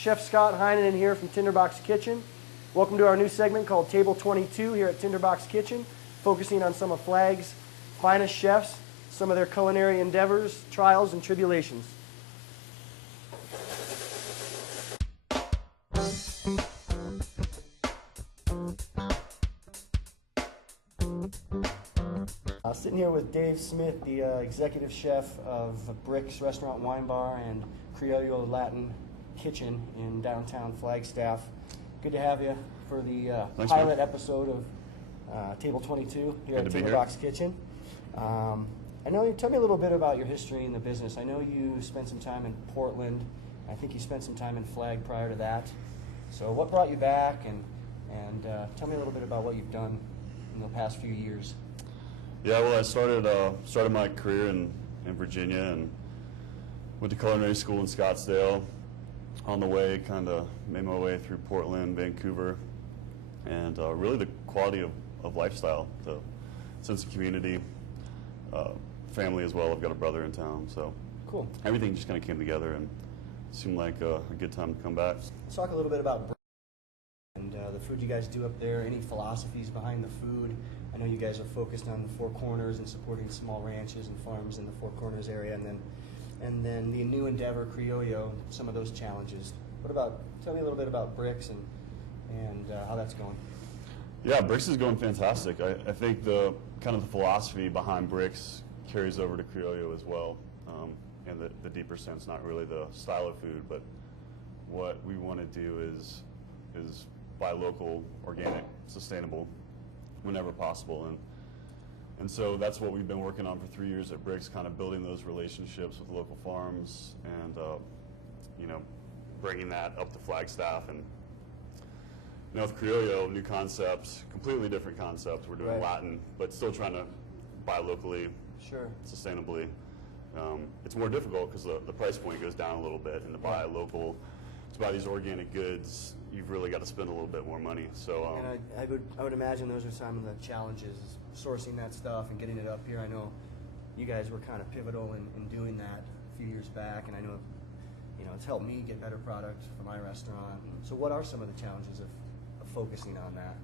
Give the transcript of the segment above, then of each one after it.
Chef Scott Heinonen here from Tinderbox Kitchen. Welcome to our new segment called Table 22 here at Tinderbox Kitchen, focusing on some of Flag's finest chefs, some of their culinary endeavors, trials, and tribulations. Sitting here with Dave Smith, the executive chef of Bricks Restaurant Wine Bar and Criollo Latin Kitchen in downtown Flagstaff. Good to have you for the pilot episode of Table 22 here at Tinderbox Kitchen. I know tell me a little bit about your history in the business. I know you spent some time in Portland. I think you spent some time in Flag prior to that. So what brought you back, and tell me a little bit about what you've done in the past few years. Yeah, well, I started my career in Virginia and went to culinary school in Scottsdale. On the way, kind of made my way through Portland, Vancouver, and really the quality of lifestyle, the sense of community, family as well. I've got a brother in town, so cool. Everything just kind of came together and seemed like a good time to come back. Let's talk a little bit about and the food you guys do up there, any philosophies behind the food. I know you guys are focused on the Four Corners and supporting small ranches and farms in the Four Corners area, and then the new endeavor, Criollo, some of those challenges. Tell me a little bit about Bricks and how that's going. Yeah, Bricks is going fantastic. I think the kind of the philosophy behind Bricks carries over to Criollo as well, in the deeper sense, not really the style of food, but what we want to do is buy local, organic, sustainable, whenever possible, and so that's what we've been working on for 3 years at Bricks, kind of building those relationships with local farms and bringing that up to Flagstaff. And with Criollo, new concepts, completely different concept. We're doing Latin, but still trying to buy locally, sustainably. It's more difficult because the price point goes down a little bit, and to buy local, to buy these organic goods, you've really got to spend a little bit more money. So, and I would imagine those are some of the challenges, sourcing that stuff and getting it up here. I know you guys were kind of pivotal in doing that a few years back, and I know it's helped me get better product for my restaurant. So what are some of the challenges of focusing on that?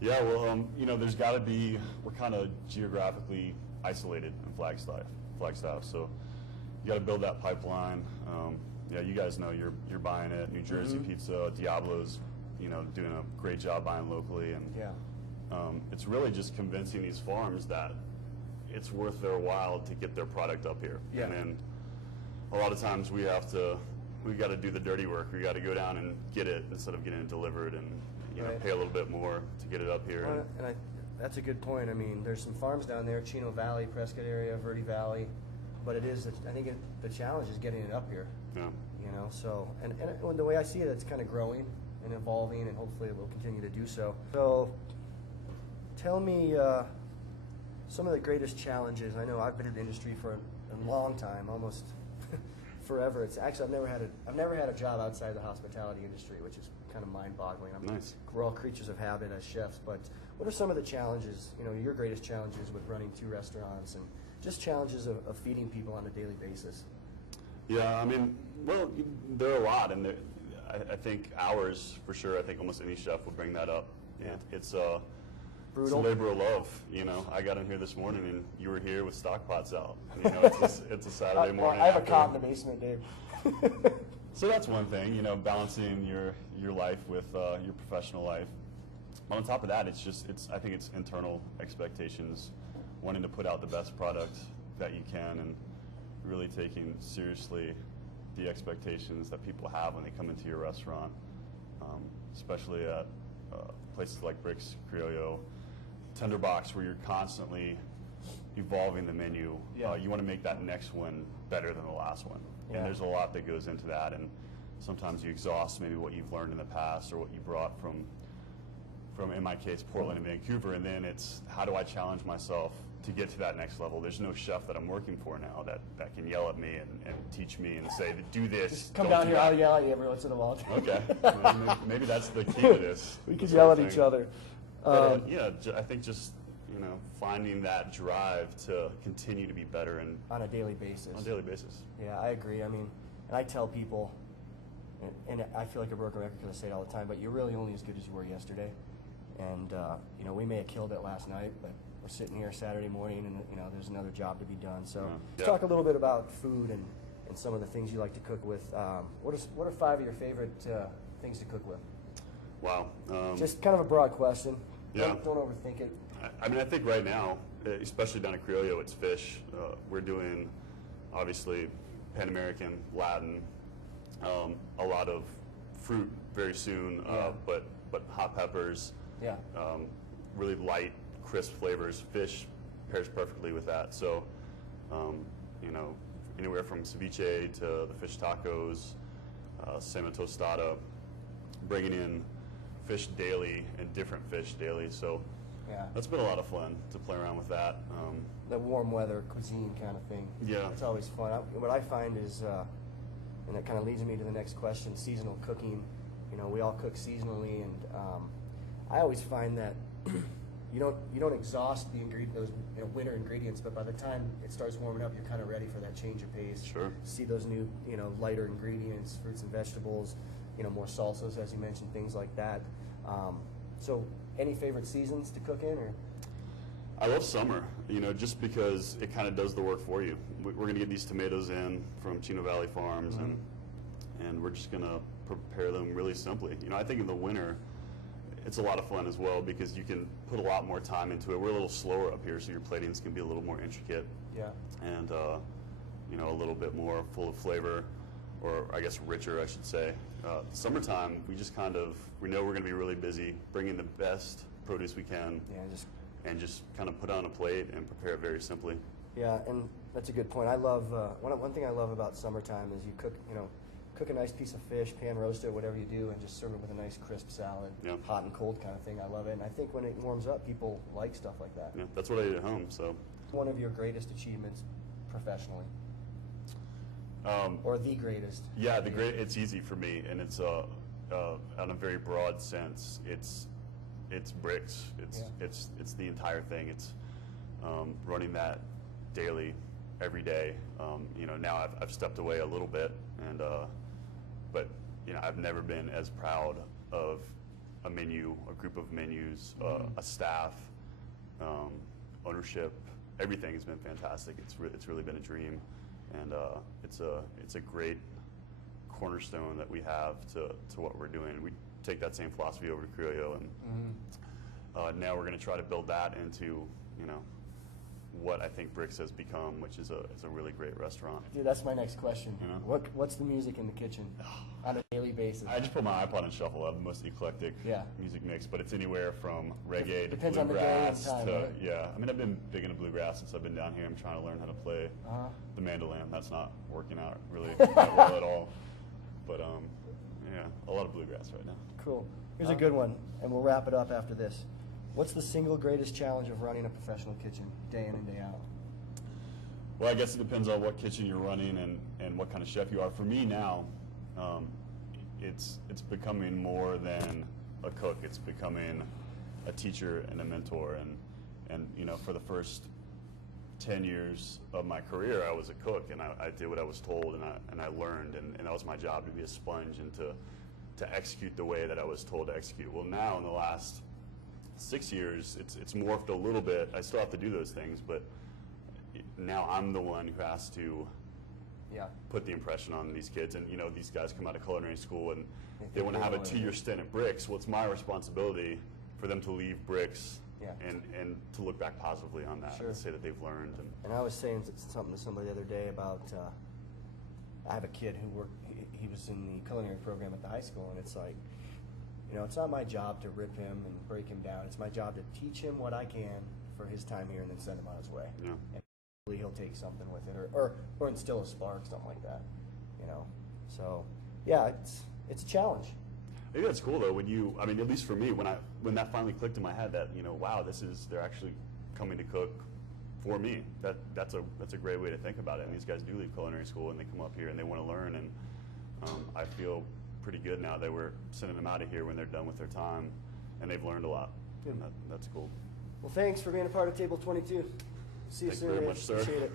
Yeah, well, there's got to be, we're kind of geographically isolated in Flagstaff, so you got to build that pipeline. Yeah, you guys know you're buying it. New Jersey Pizza, Diablo's, doing a great job buying locally, and it's really just convincing these farms that it's worth their while to get their product up here. Yeah. And then a lot of times we got to do the dirty work. We got to go down and get it instead of getting it delivered, and pay a little bit more to get it up here. And that's a good point. I mean, there's some farms down there, Chino Valley, Prescott area, Verde Valley. But I think the challenge is getting it up here. Yeah. So and the way I see it, it's kind of growing and evolving, and hopefully it will continue to do so. So, tell me some of the greatest challenges. I know I've been in the industry for a long time, almost forever. It's actually I've never had a job outside the hospitality industry, which is kind of mind-boggling. Nice. We're all creatures of habit as chefs, but what are some of the challenges? Your greatest challenges with running 2 restaurants and just challenges of feeding people on a daily basis. Yeah, I mean, well, there are a lot, and I think hours for sure. I think almost any chef would bring that up. Yeah. It's brutal. It's a labor of love. I got in here this morning, and you were here with stock pots out. It's a Saturday morning. I have a cot in the basement, Dave. So that's one thing, balancing your life with your professional life. But on top of that, I think it's internal expectations, wanting to put out the best product that you can, and really taking seriously the expectations that people have when they come into your restaurant, especially at places like Bricks, Criollo, Tinderbox, where you're constantly evolving the menu. Yeah. You want to make that next one better than the last one. Yeah. And there's a lot that goes into that, and sometimes you exhaust maybe what you've learned in the past or what you brought from in my case, Portland and Vancouver, and then it's how do I challenge myself to get to that next level. There's no chef that I'm working for now that can yell at me and teach me and say, do this. Just come down here, I'll yell at you every once in a while. Okay. Maybe that's the key to this. We could yell at each other. I think just finding that drive to continue to be better and on a daily basis. On a daily basis. Yeah, I agree. I mean, and I tell people, and I feel like a broken record because I say it all the time, but you're really only as good as you were yesterday. And, you know, we may have killed it last night, but we're sitting here Saturday morning and, you know, there's another job to be done. So let's talk a little bit about food and some of the things you like to cook with. What are 5 of your favorite things to cook with? Wow. Just kind of a broad question. Yeah. Don't overthink it. I mean, I think right now, especially down at Criollo, it's fish. We're doing, obviously, Pan American, Latin, a lot of fruit very soon, but hot peppers, really light, crisp flavors. Fish pairs perfectly with that. So, you know, anywhere from ceviche to the fish tacos, salmon tostada, bringing in fish daily and different fish daily. So that's been a lot of fun to play around with that. The warm weather cuisine kind of thing. Yeah. It's always fun. What I find is, and that kind of leads me to the next question, seasonal cooking. You know, we all cook seasonally, and I always find that you don't exhaust those winter ingredients, but by the time it starts warming up, you're kind of ready for that change of pace. Sure. See those new, lighter ingredients, fruits and vegetables, more salsas, as you mentioned, things like that. So, any favorite seasons to cook in, or? I love summer, just because it kind of does the work for you. We're going to get these tomatoes in from Chino Valley Farms, and we're just going to prepare them really simply. I think in the winter, it's a lot of fun as well because you can put a lot more time into it. We're a little slower up here, so your platings can be a little more intricate. Yeah. And, a little bit more full of flavor, or I guess richer, I should say. Summertime, we know we're going to be really busy, bringing the best produce we can. Yeah, and just kind of put it on a plate and prepare it very simply. Yeah, and that's a good point. I love one thing I love about summertime is you cook a nice piece of fish, pan roast it, whatever you do, and just serve it with a nice crisp salad, hot and cold kind of thing. I love it, and I think when it warms up, people like stuff like that. Yeah, that's what I eat at home. So, one of your greatest achievements professionally, or the greatest? Yeah, it's easy for me, and it's on a very broad sense. It's bricks. It's the entire thing. It's running that daily, every day. Now I've stepped away a little bit, but I've never been as proud of a menu, a group of menus, a staff, ownership. Everything has been fantastic. It's really been a dream, and it's a great cornerstone that we have to what we're doing. We take that same philosophy over to Criollo, and now we're going to try to build that into what I think Bricks has become, which is a really great restaurant. Dude, that's my next question. What's the music in the kitchen on a daily basis? I just put my iPod in shuffle. I have the most eclectic music mix, but it's anywhere from reggae to bluegrass to I mean, I've been big into bluegrass since I've been down here. I'm trying to learn how to play the mandolin. That's not working out really that well at all. But a lot of bluegrass right now. Cool. Here's a good one, and we'll wrap it up after this. What's the single greatest challenge of running a professional kitchen, day in and day out? Well, I guess it depends on what kitchen you're running and what kind of chef you are. For me now, it's becoming more than a cook. It's becoming a teacher and a mentor. And for the first 10 years of my career, I was a cook, and I did what I was told, and I learned, and that was my job, to be a sponge and to execute the way that I was told to execute. Well, now in the last 6 years, it's morphed a little bit. I still have to do those things, but now I'm the one who has to put the impression on these kids. And these guys come out of culinary school and they want to have a 2-year stint at Bricks. Well, it's my responsibility for them to leave Bricks and to look back positively on that and say that they've learned. And I was saying something to somebody the other day about I have a kid who worked. He was in the culinary program at the high school, and it's like, it's not my job to rip him and break him down. It's my job to teach him what I can for his time here and then send him on his way. Yeah. And hopefully he'll take something with it or instill a spark, something like that. So, it's a challenge. Maybe that's cool though. At least for me, when that finally clicked in my head that wow, they're actually coming to cook for me. That's a great way to think about it. And these guys do leave culinary school and they come up here and they want to learn. And I feel pretty good now that we're sending them out of here when they're done with their time, and they've learned a lot. And that's cool. Well, thanks for being a part of Table 22. See you soon. Thank you very much, sir. Appreciate it.